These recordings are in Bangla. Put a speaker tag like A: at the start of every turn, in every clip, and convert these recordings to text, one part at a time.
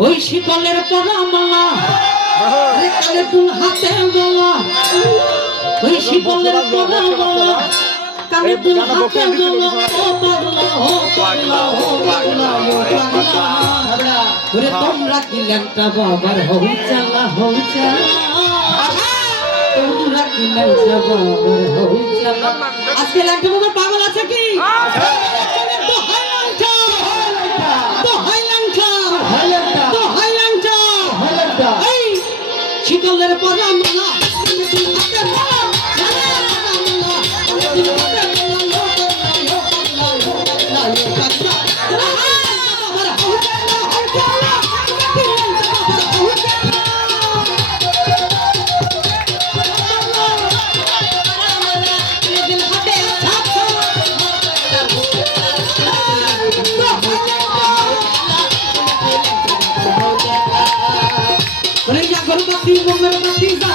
A: ওই শীতলের পরামালা কালে দুল হাতে বলা ওই শীতলের পরামালা কালে দুল হাতে বলা ও পাগলা ও পাগলা ও পাগলা ও পাগলা। ধরে তোমরা কি ল্যাংটা বাবার হউ চালা হউ চালা? তোমরা কি ল্যাংটা বাবার হউ চালা? আজকে ল্যাংটা বাবার পাগল আছে কি? আছে। Yo it voy a mandar He will never be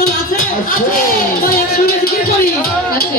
A: পাগল আছে? আছে। একসঙ্গে জিকির করি? আছে।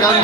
A: গান